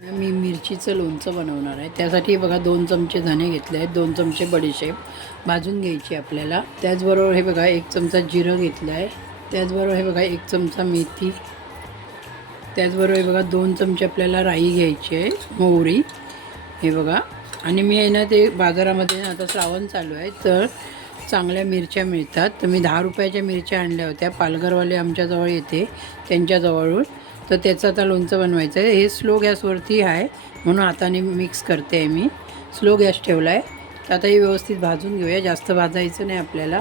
मी मिरचीचं लोणचं बनवणार आहे. त्यासाठी बघा 2 चमचे धणे घेतले आहेत, 2 चमचे बडीशेप भाजून घ्यायची आपल्याला. त्याचबरोबर हे बघा 1 चमचा जिरं घेतलं आहे. त्याचबरोबर हे बघा 1 चमचा मेथी. त्याचबरोबर हे बघा 2 चमचे आपल्याला राई घ्यायची आहे, मोहरी हे बघा. आणि मी आहे ना ते बाजारामध्ये आता श्रावण चालू आहे तर चांगल्या मिरच्या मिळतात. तर मी 10 रुपयाच्या मिरच्या आणल्या होत्या. पालघरवाले आमच्याजवळ येते त्यांच्याजवळून. तर त्याचं आता लोणचं बनवायचं आहे. हे स्लो गॅसवरती आहे म्हणून हाताने मिक्स करते आहे मी. स्लो गॅस ठेवला आहे. तर आता हे व्यवस्थित भाजून घेऊया. जास्त भाजायचं नाही आपल्याला.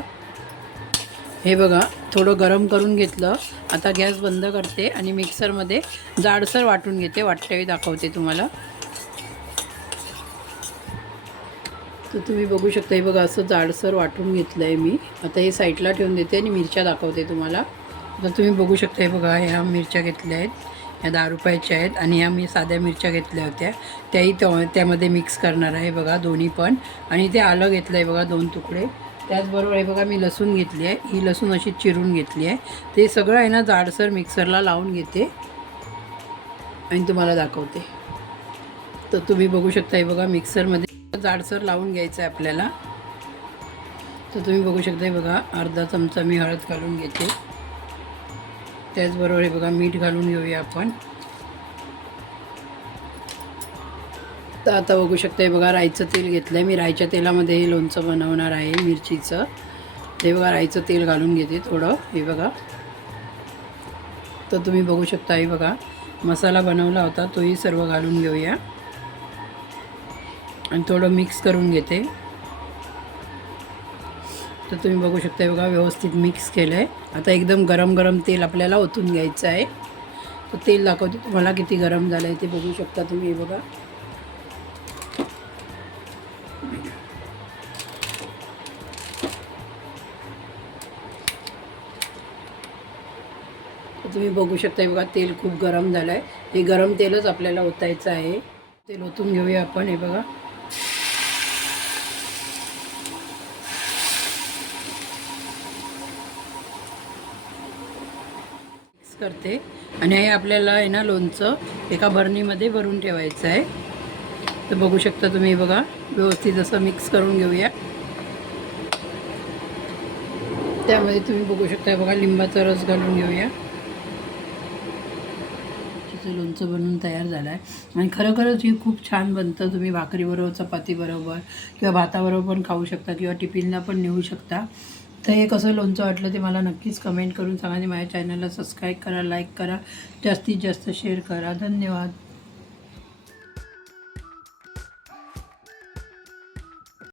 हे बघा थोडं गरम करून घेतलं. आता गॅस बंद करते आणि मिक्सरमध्ये जाडसर वाटून घेते. वाटतेही दाखवते तुम्हाला. तर तुम्ही बघू शकता हे बघा असं जाडसर वाटून घेतलं आहे मी. आता हे साईडला ठेवून देते आणि मिरच्या दाखवते तुम्हाला. तर तुम्ही बघू शकता हे बघा ह्या मिरच्या घेतल्या आहेत, ह्या 10 रुपयाच्या आहेत. आणि ह्या मी साध्या मिरच्या घेतल्या होत्या त्याही त्यामध्ये मिक्स करणार आहे बघा दोन्ही पण. आणि ते आलं घेतलं आहे बघा 2 तुकडे. त्याचबरोबर हे बघा मी लसूण घेतली आहे. ही लसूण अशी चिरून घेतली आहे. ते सगळं आहे ना जाडसर मिक्सरला लावून घेते आणि तुम्हाला दाखवते. तर तुम्ही बघू शकता हे बघा मिक्सरमध्ये जाडसर लावून घ्यायचं आहे आपल्याला. तर तुम्ही बघू शकता हे बघा अर्धा चमचा मी हळद घालून घेते. त्याचबरोबर हे बघा मीठ घालून घेऊया आपण. तर आता बघू शकता हे बघा राईचं तेल घेतलं आहे मी. राईच्या तेलामध्ये हे लोणचं बनवणार आहे मिरचीचं. हे बघा राईचं तेल घालून घेते थोडं हे बघा. तर तुम्ही बघू शकता हे बघा मसाला बनवला होता तोही सर्व घालून घेऊया आणि थोडं मिक्स करून घेते. तर तुम्ही बघू शकता बघा व्यवस्थित मिक्स केलं आहे. आता एकदम गरम गरम तेल आपल्याला ओतून घ्यायचं आहे. तर तेल दाखवते तुम्हाला किती गरम झालं आहे ते बघू शकता तुम्ही बघा. तर तुम्ही बघू शकता बघा तेल खूप गरम झालं आहे. हे गरम तेलच आपल्याला ओतायचं आहे. तेल ओतून घेऊया आपण हे बघा. करते आणि हे आपल्याला आहे ना लोणचं एका भरणीमध्ये भरून ठेवायचं आहे. तर बघू शकता तुम्ही बघा व्यवस्थित असं मिक्स करून घेऊया. त्यामध्ये तुम्ही बघू शकता बघा लिंबाचा रस घालून घेऊया. तिचं लोणचं बनवून तयार झालं आहे आणि खरोखरच हे खूप छान बनतं. तुम्ही भाकरीबरोबर चपातीबरोबर किंवा भाताबरोबर पण खाऊ शकता किंवा टिफिनला पण नेऊ शकता. तर हे कसं लोणचं वाटलं ते मला नक्कीच कमेंट करून सांगा आणि माझ्या चॅनलला सबस्क्राईब करा, लाईक करा, जास्तीत जास्त शेअर करा. धन्यवाद.